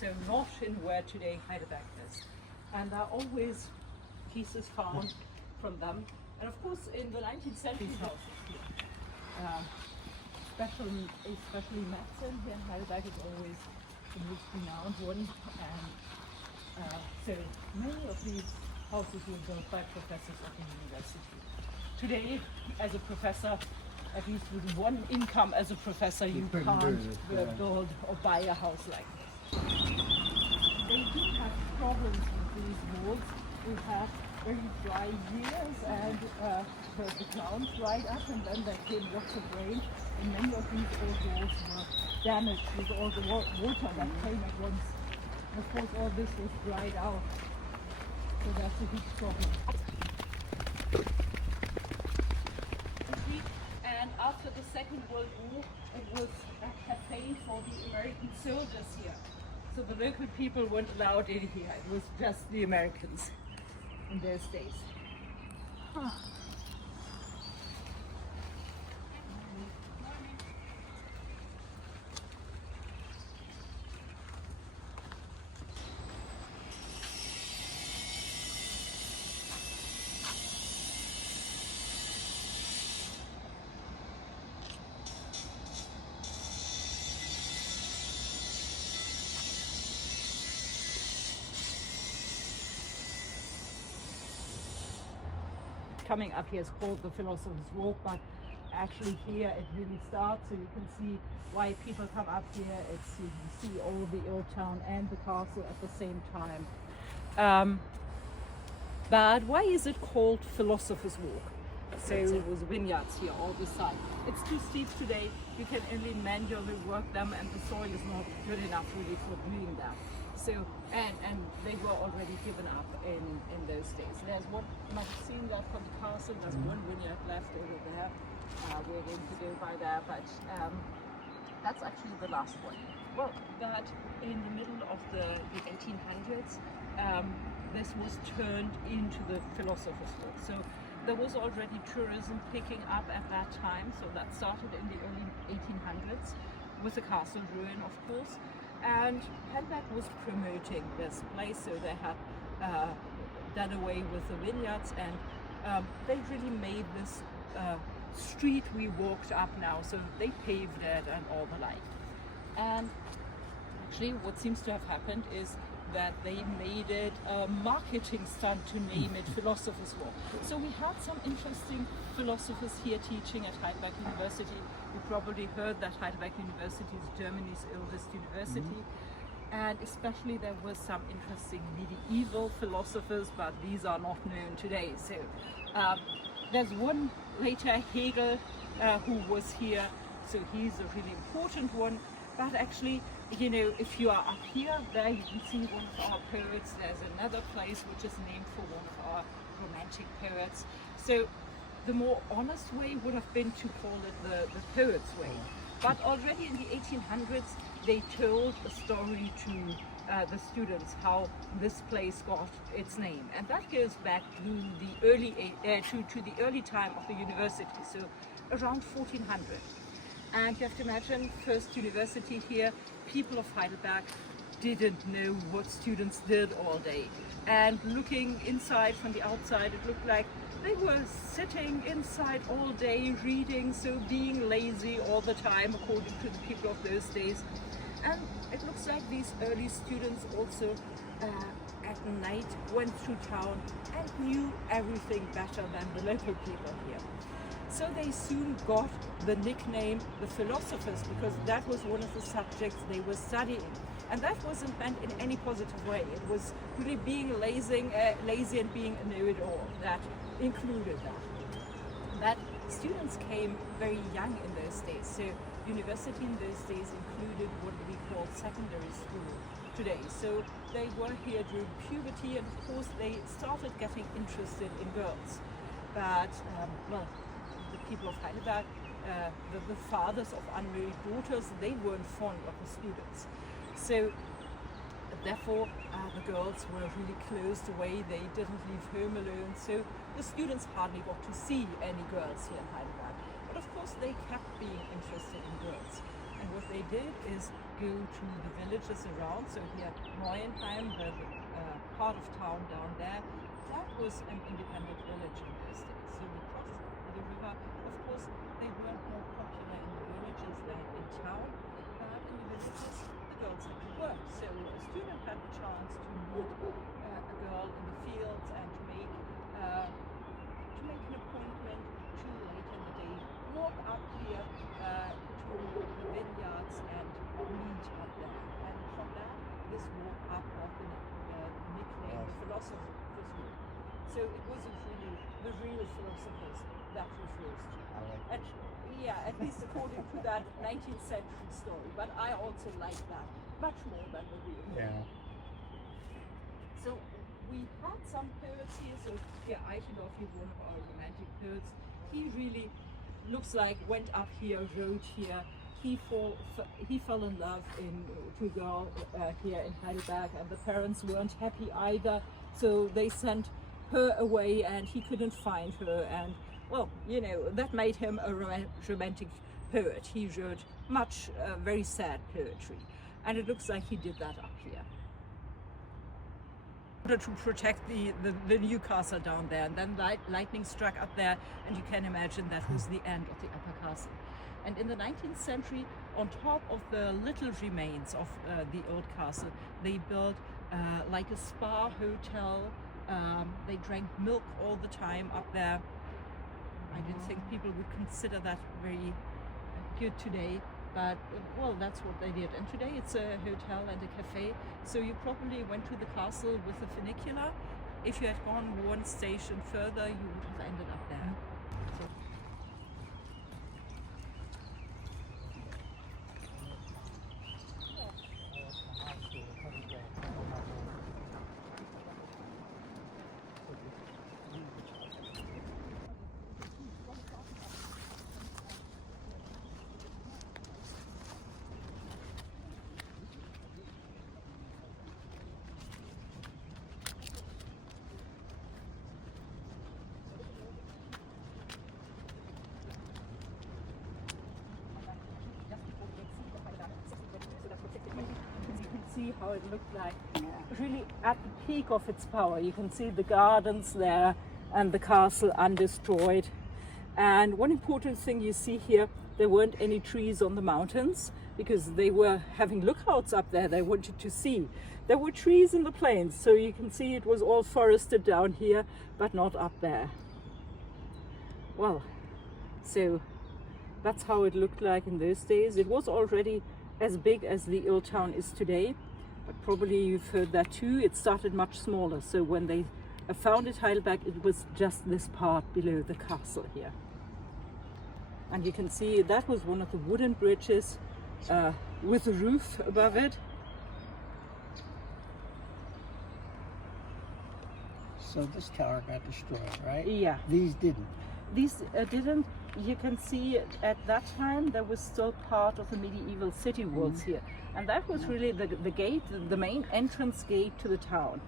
So not in where today Heidelberg is. And there are always pieces found from them. And of course in the 19th century houses here, especially Metzen here in Heidelberg is always the most renowned one. And so many of these houses were built by professors at the university. Today, as a professor, at least with one income as a professor, you can't build or buy a house like this. They do have problems with these walls. We have very dry years and the ground dried up, and then there came lots of rain, and many of these old walls were damaged with all the water that came at once. And of course all this was dried out, so that's a huge problem. And after the Second World War, it was a cafe for the American soldiers here. So the local people weren't allowed in here. It was just the Americans in those days. Coming up here is called the Philosopher's Walk, but actually here it really starts, so you can see why people come up here. It's, you can see all the old town and the castle at the same time. But why is it called Philosopher's Walk? So it was vineyards here all the side. It's too steep today. You can only manually work them, and the soil is not good enough really for doing that. So, and they were already given up in those days. There's one, you might have seen that from the castle, there's one vineyard left over there. We're going to go by there, but that's actually the last one. Well, but in the middle of the 1800s, this was turned into the Philosopher's Walk. So there was already tourism picking up at that time, so that started in the early 1800s with the castle ruin, of course. And Heidelberg was promoting this place, so they had done away with the vineyards, and they really made this street we walked up now, so they paved it and all the like. And actually what seems to have happened is that they made it a marketing stunt to name it Philosopher's Walk. So we had some interesting philosophers here teaching at Heidelberg University. You probably heard that Heidelberg University is Germany's oldest university. And especially there were some interesting medieval philosophers, but these are not known today. So there's one later, Hegel, who was here. So he's a really important one. But actually, you know, if you are up here, there you can see one of our poets. There's another place which is named for one of our romantic poets. So the more honest way would have been to call it the poet's way. But already in the 1800s, they told a story to the students how this place got its name. And that goes back to the early time of the university, so around 1400. And you have to imagine, first university here, people of Heidelberg didn't know what students did all day. And looking inside from the outside, it looked like they were sitting inside all day reading, so being lazy all the time, according to the people of those days. And it looks like these early students also at night went through town and knew everything better than the local people here. So they soon got the nickname the philosophers, because that was one of the subjects they were studying. And that wasn't meant in any positive way. It was really being lazy and being a know-it-all that included that. That students came very young in those days. So university in those days included what we call secondary school, today. So they were here during puberty, and of course they started getting interested in girls. But well, the people of Heidelberg, the fathers of unmarried daughters, they weren't fond of the students. So therefore the girls were really closed away. They didn't leave home alone. So the students hardly got to see any girls here in Heidelberg. But of course they kept being interested in girls. And what they did is go to the villages around. So here Neuenheim, the part of town down there, that was an independent village in those days. So we crossed the river. Of course, they weren't more popular in the villages than in town, but in the villages, the girls had to work. So a student had the chance to meet a girl in the fields and to make an appointment to later in the day walk up here to the vineyards and meet up there. And from that, this walk up got the nickname the Philosopher's Walk. So it wasn't really the real philosophers that refused. And yeah, at least according to that 19th century story. But I also like that much more than the real. Yeah. So we had some poets here. So here Eichendorff, he's one of our romantic poets. He really looks like went up here, wrote here. He fell in love to a girl here in Heidelberg, and the parents weren't happy either. So they sent her away, and he couldn't find her. And well, you know, that made him a romantic poet. He wrote much very sad poetry, and it looks like he did that up here. In order to protect the new castle down there, and then lightning struck up there, and you can imagine that was the end of the upper castle. And in the 19th century, on top of the little remains of the old castle, they built like a spa hotel. They drank milk all the time up there. I don't think people would consider that very good today, but well, that's what they did. And today it's a hotel and a cafe, so you probably went to the castle with a funicular. If you had gone one station further, you would have ended up there. So see how it looked like really at the peak of its power. You can see the gardens there and the castle undestroyed. And one important thing you see here, there weren't any trees on the mountains because they were having lookouts up there. They wanted to see. There were trees in the plains, so you can see it was all forested down here, but not up there. Well, so that's how it looked like in those days. It was already as big as the old town is today, but probably you've heard that too. It started much smaller, so when they founded Heidelberg, it was just this part below the castle here. And you can see that was one of the wooden bridges with a roof above it. So this tower got destroyed, right? Yeah. These didn't. These didn't. You can see at that time there was still part of the medieval city walls here, and that was really the gate, the main entrance gate to the town.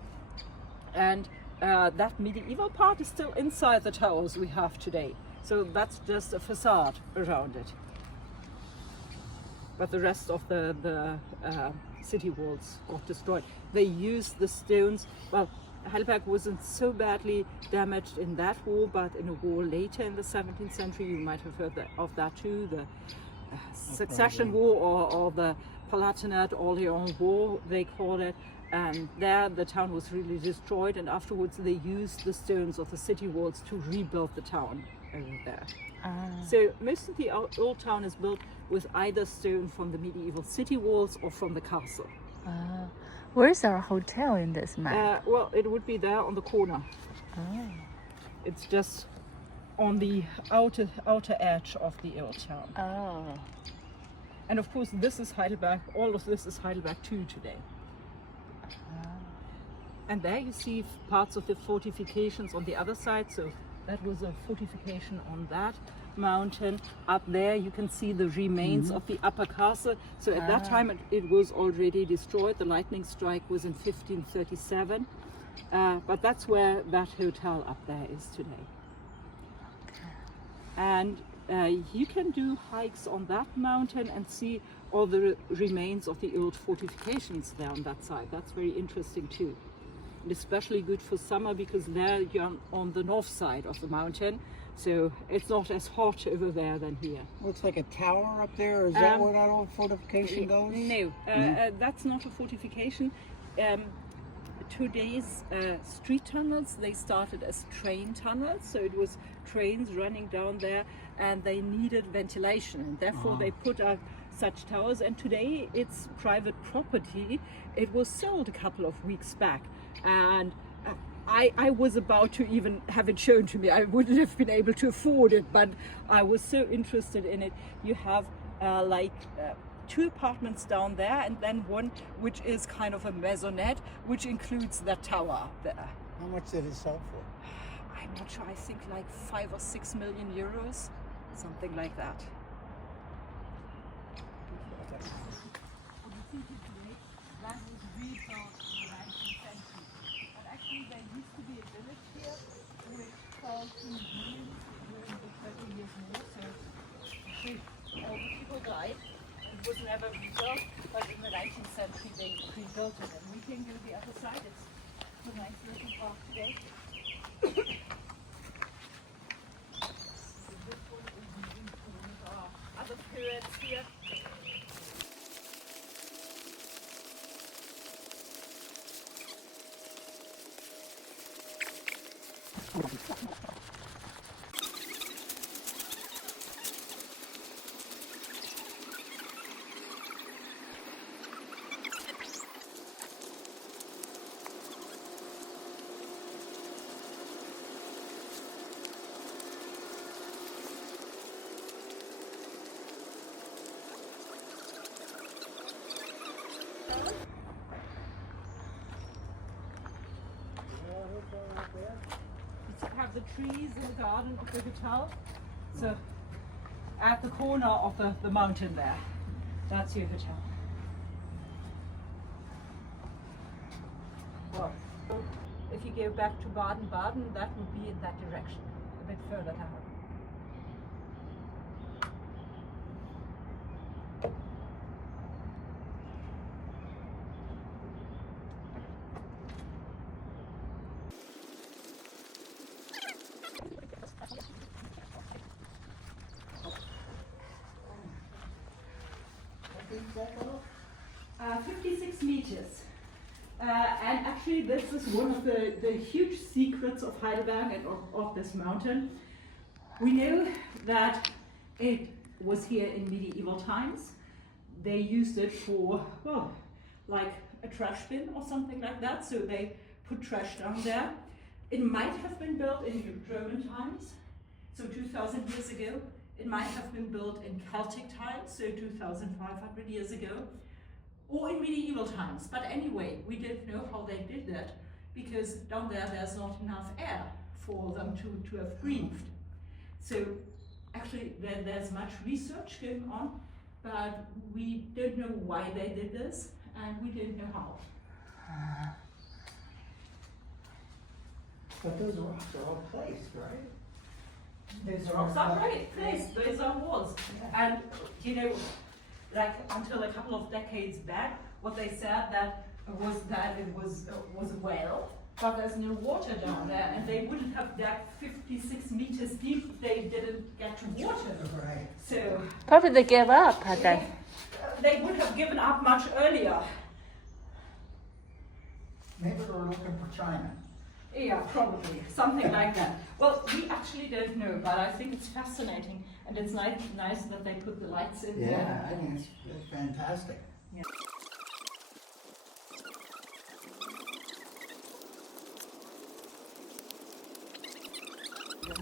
And that medieval part is still inside the towers we have today. So that's just a facade around it. But the rest of the city walls got destroyed. They used the stones. Well, Heidelberg wasn't so badly damaged in that war, but in a war later in the 17th century, you might have heard of that too, the Succession War or the Palatinate-Orléans War, they call it. And there the town was really destroyed, and afterwards they used the stones of the city walls to rebuild the town over there. So most of the old town is built with either stone from the medieval city walls or from the castle. Where's our hotel in this map? Well, it would be there on the corner. It's just on the outer edge of the old town. And of course this is Heidelberg, all of this is Heidelberg too today. And there you see parts of the fortifications on the other side. So that was a fortification on that mountain. Up there you can see the remains of the upper castle. So at that time it was already destroyed. The lightning strike was in 1537. But that's where that hotel up there is today. And you can do hikes on that mountain and see all the remains of the old fortifications there on that side. That's very interesting too. And especially good for summer because there you're on the north side of the mountain, so it's not as hot over there than here. Looks like a tower up there. Is that where that old fortification goes? No, that's not a fortification. Today's street tunnels, they started as train tunnels, so it was trains running down there and they needed ventilation, and therefore they put up such towers, and today it's private property. It was sold a couple of weeks back, and I was about to even have it shown to me. I wouldn't have been able to afford it, but I was so interested in it. You have two apartments down there, and then one which is kind of a maisonette, which includes that tower there. How much did it sell for? I'm not sure, I think like 5 or 6 million euros, something like that. That was rebuilt in the 19th century. But actually there used to be a village here which fell to ruins during the 30 Years War. So all the people died. It was never rebuilt, but in the 19th century they rebuilt it. And we can go the other side. It's a nice looking park today. Other periods here. You have the trees in the garden of the hotel. So at the corner of the mountain there, that's your hotel. Well, if you go back to Baden Baden, that would be in that direction, a bit further down. That 56 meters. And actually this is one of the huge secrets of Heidelberg and of this mountain. We know that it was here in medieval times. They used it for, well, like a trash bin or something like that. So they put trash down there. It might have been built in German times, so 2,000 years ago. It might have been built in Celtic times, so 2,500 years ago, or in medieval times. But anyway, we don't know how they did that, because down there there's not enough air for them to have breathed. So actually there's much research going on, but we don't know why they did this, and we don't know how. But those rocks are all placed, right? Those rocks are placed, those are walls. And you know, like until a couple of decades back, what they said that it was a well, but there's no water down there, and they wouldn't have dug 56 meters deep if they didn't get to water. Right. So Probably they gave up at that. they would have given up much earlier. Maybe they were looking for China. Yeah, probably something like that. Well, we actually don't know, but I think it's fascinating, and it's nice that they put the lights in there. Yeah, I think it's fantastic. Yeah.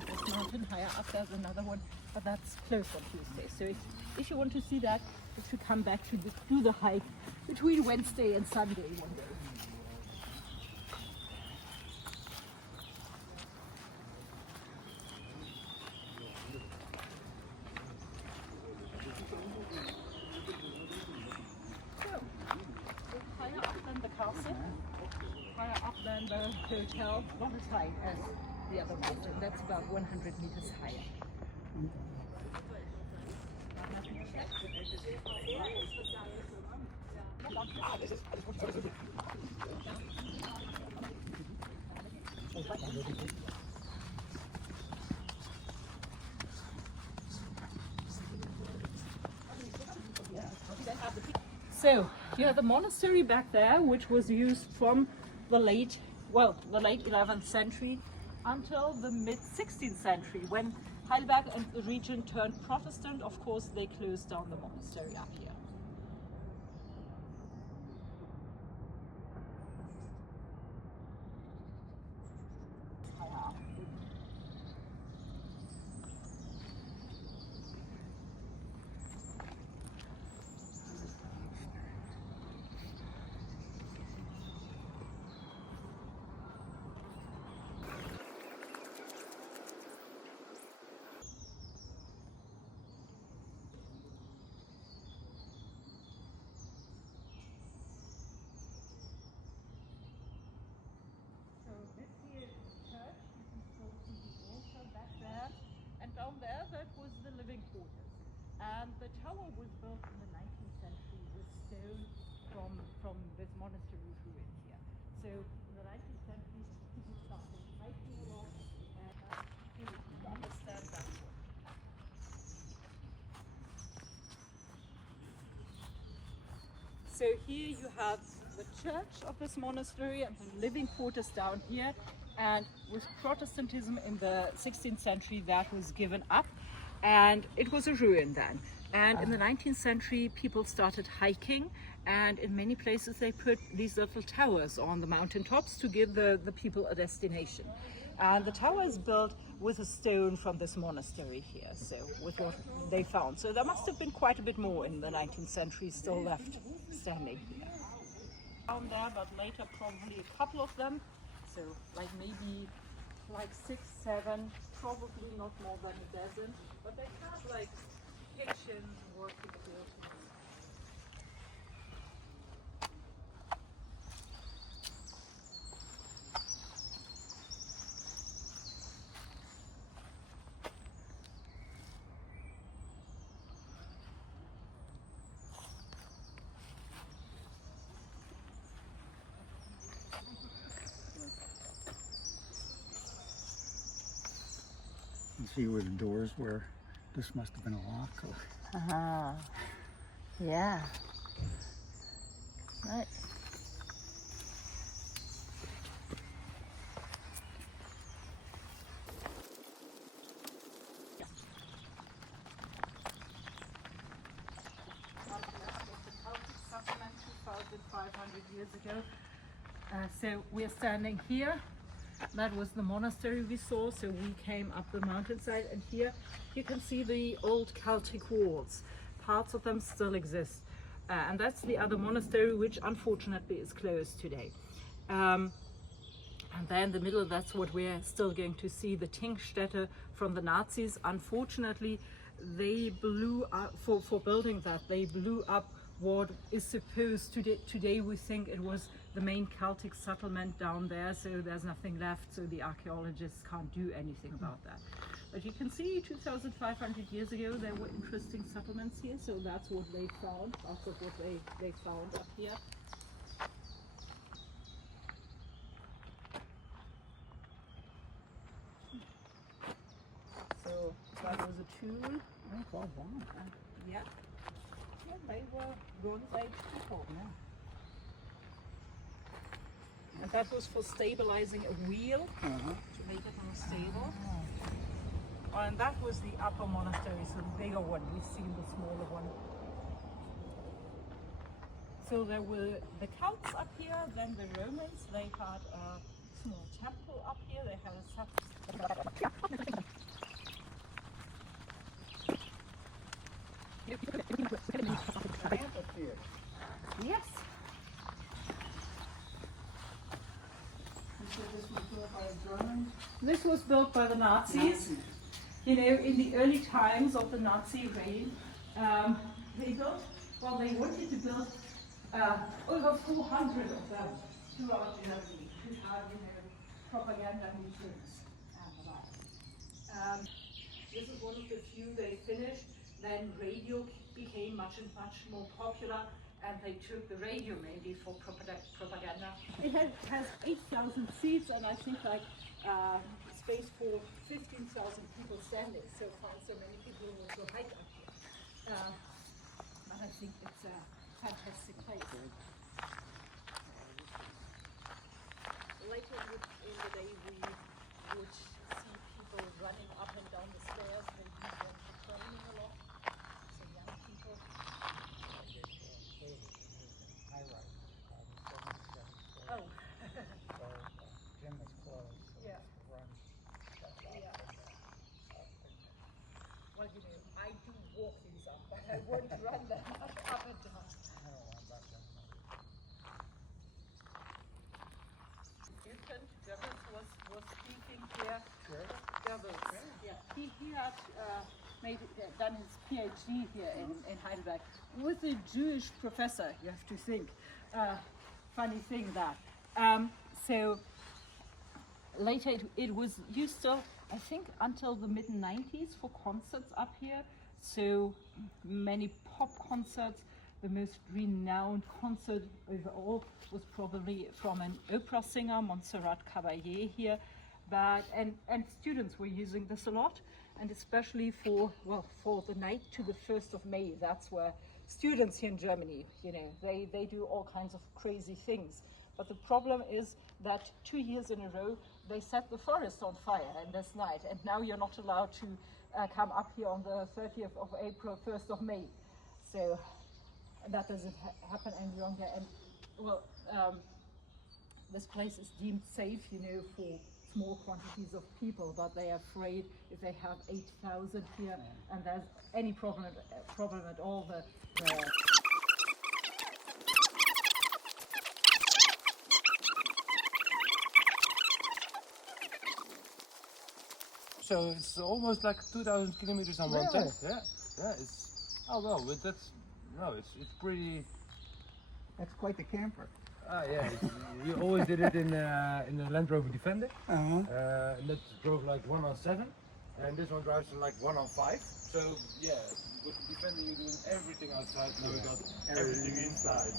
This mountain higher up, there's another one, but that's closed on Tuesday. So if you want to see that, you should come back to do the hike between Wednesday and Sunday one day. castle. Higher up than the hotel, not as high as the other mountain. That's about 100 meters higher. So you have the monastery back there, which was used from the late 11th century until the mid 16th century. When Heidelberg and the region turned Protestant, of course, they closed down the monastery up here. Down there, that was the living quarters. And the tower was built in the 19th century with stone from this monastery ruin here. So in the 19th century, people started hiking along to understand that one. So here you have the church of this monastery and the living quarters down here. And with Protestantism in the 16th century, that was given up, and it was a ruin then. And in the 19th century, people started hiking, and in many places they put these little towers on the mountain tops to give the people a destination. And the tower is built with a stone from this monastery here, so with what they found. So there must have been quite a bit more in the 19th century still left standing here. Down there, but later probably a couple of them. So maybe 6, 7, probably not more than a dozen, but they have kitchens, working buildings. See where the doors were. This must have been a lock. Yeah. Right. Settlement 2,500 years ago. So we're standing here. That was the monastery we saw, so we came up the mountainside, and here you can see the old Celtic walls. Parts of them still exist. And that's the other monastery, which unfortunately is closed today. And there in the middle, that's what we're still going to see, the Tinkstätte from the Nazis. Unfortunately, they blew up, for building that, they blew up what is supposed to, today we think it was the main Celtic settlement down there, so there's nothing left, so the archaeologists can't do anything about that. But you can see 2,500 years ago there were interesting settlements here, so that's what they found, also what they found up here. So that was a tool. That's all gone. Yeah. Yeah, they were Bronze Age people. Yeah. And that was for stabilizing a wheel to make it more stable. And that was the upper monastery, so the bigger one. We've seen the smaller one. So there were the Celts up here, then the Romans. They had a small temple up here. They had a Yes. This was built by the Nazis. You know, in the early times of the Nazi reign, they wanted to build over 400 of them. throughout Germany to have, propaganda meetings and the like. This is one of the few they finished. Then radio became much more popular, and they took the radio mainly for propaganda. It has 8,000 seats, and I think space for 15,000 people standing. So far, so many people who want to hike up here. But I think it's a fantastic place. Later in the day, we would see people running up and down the stairs. They use them for training a lot. So young people. Oh. So gym is closed. So Yeah. run. Yeah. Well, I do walk these up, but I won't run them up and down. I don't want that done. Was speaking here. Sure. Goebbels. Yeah. He had done his PhD here in Heidelberg with a Jewish professor. You have to think. Funny thing that. So later it was used still, I think, until the mid-90s for concerts up here. So many pop concerts. The most renowned concert overall was probably from an opera singer, Montserrat Caballé here. But and students were using this a lot, and especially for the night to the 1st of May. That's where students here in Germany, they do all kinds of crazy things. But the problem is that 2 years in a row they set the forest on fire in this night, and now you're not allowed to come up here on the 30th of April, 1st of May. So that doesn't happen any longer. And this place is deemed safe, for small quantities of people, but they are afraid if they have 8,000 here and there's any problem at all, So it's almost like 2,000 kilometers on one tank. Yeah, it's it's pretty. That's quite the camper. Yeah, we always did it in the Land Rover Defender. And that drove like 1 on 7, and this one drives like 1 on 5. So yeah, with the Defender you're doing everything outside. Now we got everything inside.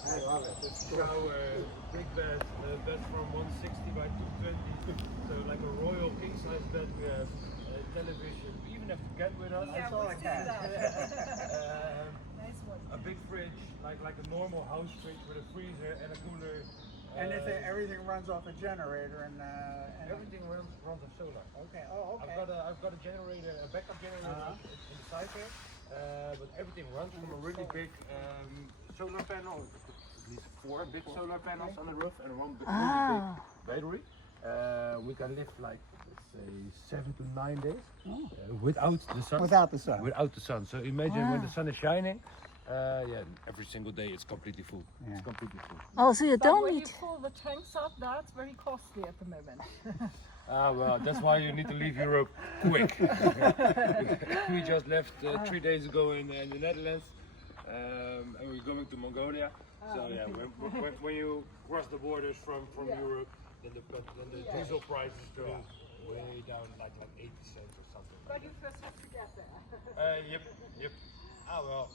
I love it. It's Shower, big bed, bed from 160 by 220. So like a royal king size bed. We have television. We even have the cat with us. Yeah, I saw we a see cat. that. Nice one. A big fridge, like a normal house fridge with a freezer and a cooler. And everything runs off a generator and Everything runs on solar. Okay. Oh, okay. I've got a generator, a backup generator in the side here, but everything runs from a really big solar panel. At least 4 big solar panels on the roof and 1 big, really big battery. We can live like, let's say, 7 to 9 days without the sun. Without the sun. Without the sun. So imagine when the sun is shining. Every single day it's completely full. Yeah. It's completely full. Oh, so you But don't when need. you fill the tanks up, that's very costly at the moment. Well, that's why you need to leave Europe quick. We just left 3 days ago in the Netherlands, and we're going to Mongolia. So yeah, when you cross the borders from Europe, then the diesel prices go way down, like 80 cents or something. But you first have to get there. Yep. Well,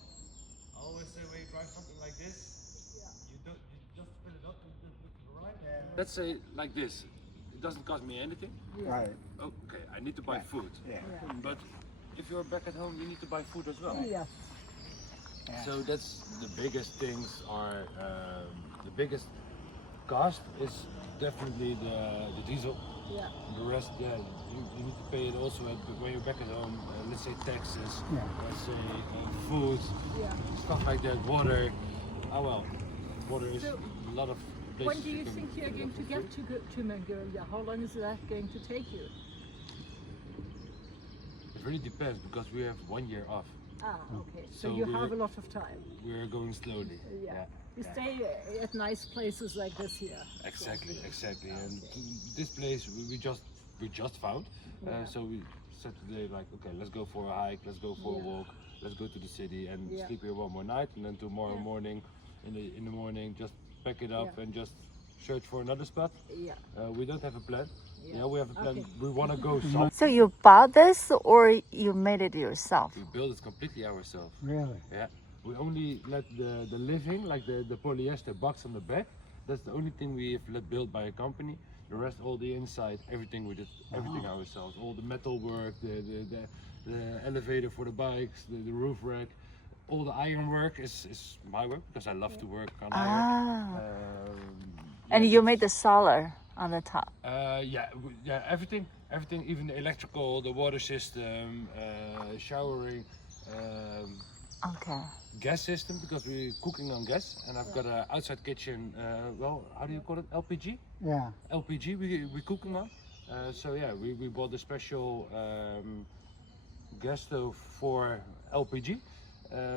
I always say when you drive something like this, you just fill it up and just look to the right. Let's say like this. It doesn't cost me anything. Right. Okay, I need to buy food. Yeah. But if you're back at home, you need to buy food as well. Yeah. So that's the biggest things are the biggest cost is definitely the diesel. Yeah. The rest, you need to pay it also when you're back at home. Let's say taxes. Let's say food, stuff like that. Water. Water is So, a lot of. When do you think you're going to get to Mongolia? How long is that going to take you? It really depends because we have 1 year off. Okay. So So you we're- have a lot of time. We're going slowly. You stay at nice places like this here. Exactly. And this place we just found. So we said today like, okay, let's go for a hike, let's go for a walk, let's go to the city and sleep here 1 more night, and then tomorrow morning, in the morning, just pack it up and just search for another spot. Yeah. We don't have a plan. Yeah. Yeah, we have a plan. Okay. We want to go south. So you bought this or you made it yourself? We build it completely ourselves. Really? Yeah. We only let the living, like the polyester box on the back. That's the only thing we have let built by a company. The rest, all the inside, everything we did, everything ourselves. All the metal work, the elevator for the bikes, the roof rack, all the iron work is my work because I love to work on iron. And you made the solar on the top. Yeah, everything, even the electrical, the water system, showering, Okay. gas system because we're cooking on gas, and I've got an outside kitchen. Well, how do you call it? LPG. Yeah. LPG we're cooking on. So yeah, we bought a special gas stove for LPG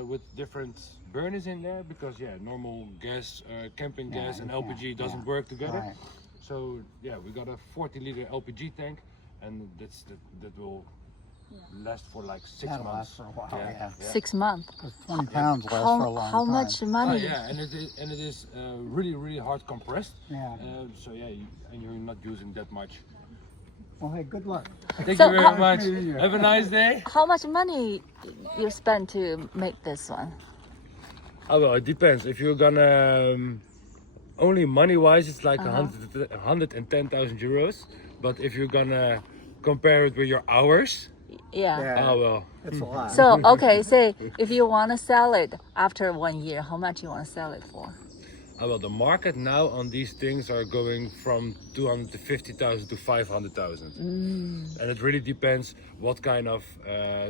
with different burners in there because yeah, normal gas, camping gas and LPG doesn't work together. Right. So yeah, we got a 40-liter LPG tank, and that will last for like 6 That'll months. last for a while, yeah. 6 months. Because 20 pounds lasts for a long How time. much Oh money? yeah, and it is really hard compressed. Yeah. So yeah, and you're not using that much. Well, hey, good luck. Thank So, you very much. meeting you. Have a nice day. How much money you spent to make this one? Oh well, it depends. If you're gonna only money-wise, it's like 110,000 euros. But if you're gonna compare it with your hours, Yeah. oh well. It's a lot. So okay, say if you want to sell it after 1 year, how much you want to sell it for? Oh well, the market now on these things are going from 250,000 to 500,000, and it really depends what kind of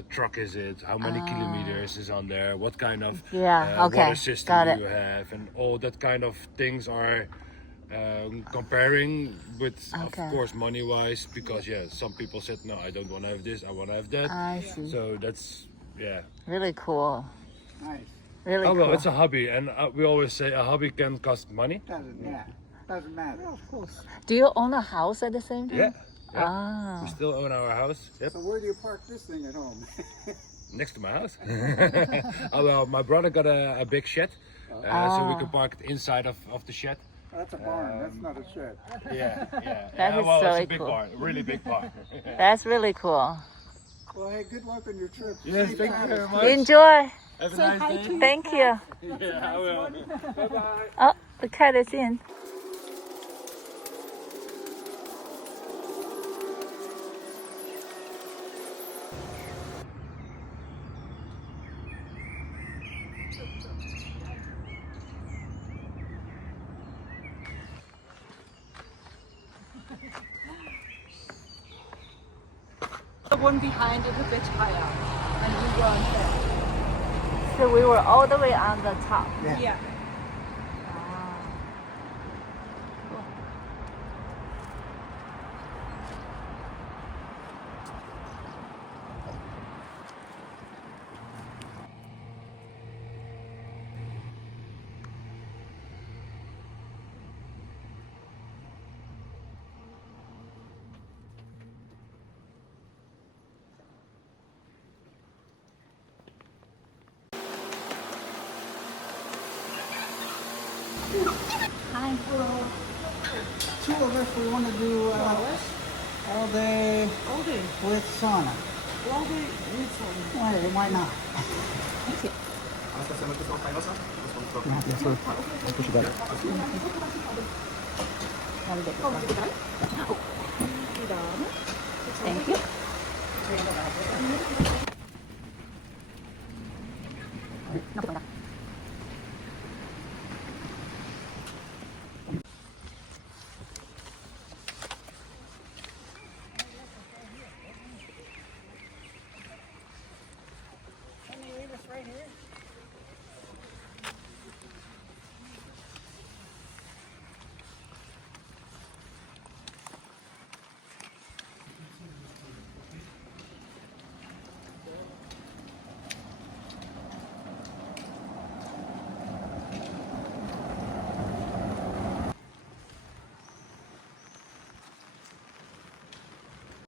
truck is it, how many kilometers is on there, what kind of Okay, water system got do it. you have, and all that kind of things are comparing with, Okay. of course, money-wise, because yeah, some people said no, I don't want to have this, I want to have that. I see. So that's yeah. Really cool. Nice. Really Oh well, cool. it's a hobby, and we always say a hobby can cost money. Doesn't matter. Of course. Do you own a house at the same time? Yeah. Ah. We still own our house. Yep. So where do you park this thing at home? Next to my house. Oh well, my brother got a big shed, so we can park it inside of the shed. That's a barn. That's not a shed. Yeah. That is well, so it's a big cool. barn, really big barn. That's really cool. Well, hey, good luck on your trip. Yes, Safe thank you travels. very much. Enjoy. Have a nice day. Thank you. Yeah, I will. Bye bye. Oh, the cat is in. The one behind is a bit higher, and we were on there. So we were all the way on the top. Yeah. Hi. Two of us, we want to do all day All day. with sauna. All day. It's on. Why not? Thank you. Yes, sir. I'll push it better. Thank you.